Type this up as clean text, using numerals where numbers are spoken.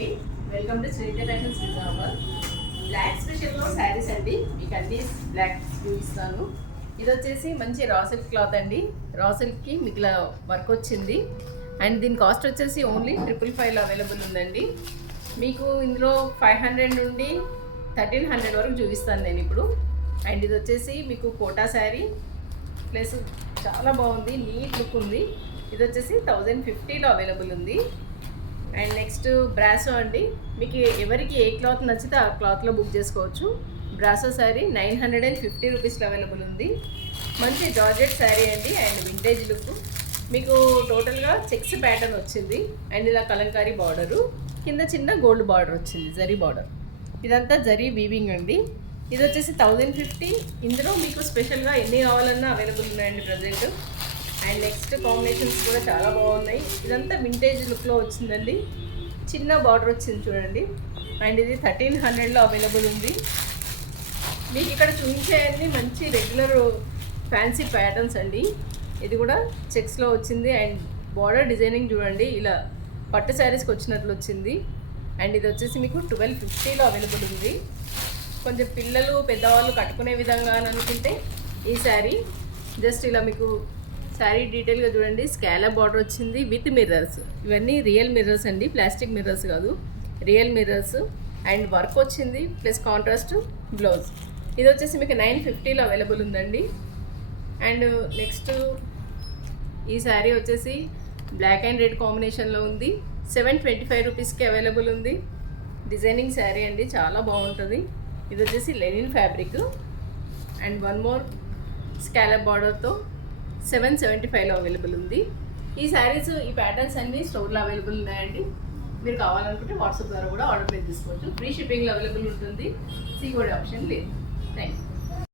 అండి. Welcome to Sridevi fashions Nizamabad. Black స్పెషల్లో saris అండి. మీకు అన్ని బ్లాక్ చూపిస్తాను. ఇది వచ్చేసి మంచి రా సిల్క్ క్లాత్ అండి. రా సిల్క్కి మీకు ఇలా వర్క్ వచ్చింది. అండ్ దీని కాస్ట్ వచ్చేసి ఓన్లీ 555 అవైలబుల్ ఉందండి. మీకు ఇందులో 500 నుండి 1300 వరకు చూపిస్తాను నేను ఇప్పుడు. అండ్ ఇది వచ్చేసి మీకు కోటా శారీ ప్లస్ చాలా బాగుంది, నీట్ లుక్ ఉంది. ఇది వచ్చేసి 1050లో అవైలబుల్ ఉంది. అండ్ నెక్స్ట్ బ్రాసో అండి. మీకు ఎవరికి ఏ క్లాత్ నచ్చితే ఆ క్లాత్లో బుక్ చేసుకోవచ్చు. బ్రాసో శారీ 950 రూపీస్లో అవైలబుల్ ఉంది. మంచి జార్జెట్ శారీ అండి. And vintage look. మీకు టోటల్గా చెక్స్ ప్యాటర్న్ వచ్చింది. అండ్ ఇలా కలంకారీ బార్డరు, కింద చిన్న గోల్డ్ బార్డర్ వచ్చింది, జరీ బార్డర్. ఇదంతా జరీ వీవింగ్ అండి. ఇది వచ్చేసి 1050. ఇందులో మీకు స్పెషల్గా ఎన్ని కావాలన్నా అవైలబుల్ ఉన్నాయండి ప్రజెంట్. అండ్ నెక్స్ట్ కాంబినేషన్స్ కూడా చాలా బాగున్నాయి. ఇదంతా వింటేజ్ లుక్లో వచ్చిందండి. చిన్న బార్డర్ వచ్చింది చూడండి. అండ్ ఇది 1300లో అవైలబుల్ ఉంది. మీకు ఇక్కడ చూపించేయండి మంచి రెగ్యులర్ ఫ్యాన్సీ ప్యాటర్న్స్ అండి. ఇది కూడా చెక్స్లో వచ్చింది. అండ్ బార్డర్ డిజైనింగ్ చూడండి, ఇలా పట్టు శారీస్కి వచ్చినట్లు వచ్చింది. అండ్ ఇది వచ్చేసి మీకు 1250లో అవైలబుల్ ఉంది. కొంచెం పిల్లలు పెద్దవాళ్ళు కట్టుకునే విధంగా అని అనుకుంటే ఈ శారీ జస్ట్ ఇలా మీకు శారీ డీటెయిల్గా చూడండి. స్కాలప్ బార్డర్ వచ్చింది విత్ మిర్రర్స్. ఇవన్నీ రియల్ మిర్రర్స్ అండి, ప్లాస్టిక్ మిర్రర్స్ కాదు, రియల్ మిర్రర్స్. అండ్ వర్క్ వచ్చింది ప్లస్ కాంట్రాస్ట్ బ్లౌజ్. ఇది వచ్చేసి మీకు 950లో అవైలబుల్ ఉందండి. అండ్ నెక్స్ట్ ఈ శారీ వచ్చేసి బ్లాక్ అండ్ రెడ్ కాంబినేషన్లో ఉంది. 725 రూపీస్కి అవైలబుల్ ఉంది. డిజైనింగ్ శారీ అండి, చాలా బాగుంటుంది. ఇది వచ్చేసి linen fabric. And one more scallop బార్డర్తో 775లో అవైలబుల్ ఉంది. ఈ శారీస్, ఈ ప్యాటర్న్స్ అన్నీ స్టోర్లో అవైలబుల్ ఉన్నాయండి. మీరు కావాలనుకుంటే వాట్సాప్ ద్వారా కూడా ఆర్డర్ ప్లేస్ తీసుకోవచ్చు. ఫ్రీ షిప్పింగ్లో అవైలబుల్ ఉంటుంది. సీఓడి ఆప్షన్ లేదు. Thank you.